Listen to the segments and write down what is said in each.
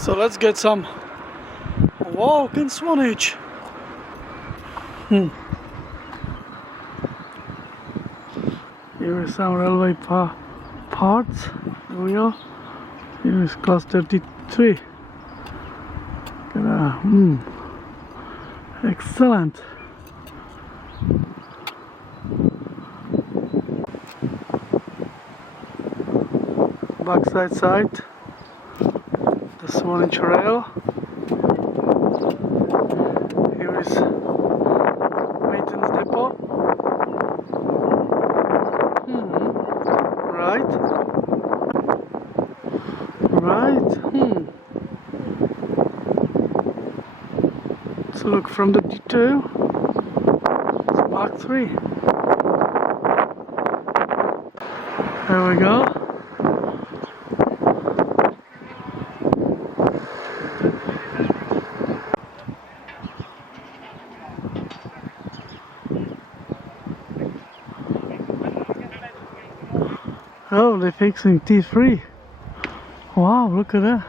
So let's get some walk in Swanage. Here is some railway parts. Wheel. Here is class 33. Excellent. Backside side, the Swanage Rail. Here is maintenance depot. Right. Let's look from the D2. It's Mark 3. There we go. Oh, they're fixing T3. Wow, look at that.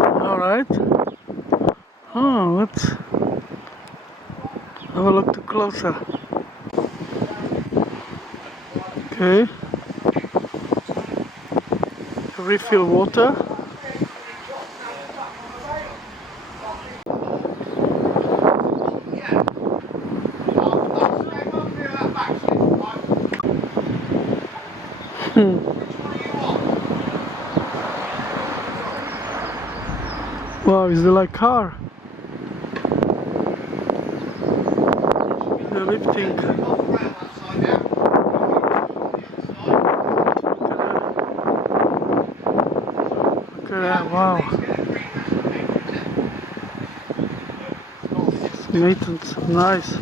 Alright. Oh, let's have a look closer. Okay. Refill water. Wow, is it like car? They're lifting. Look at that, wow. It's maintenance, nice.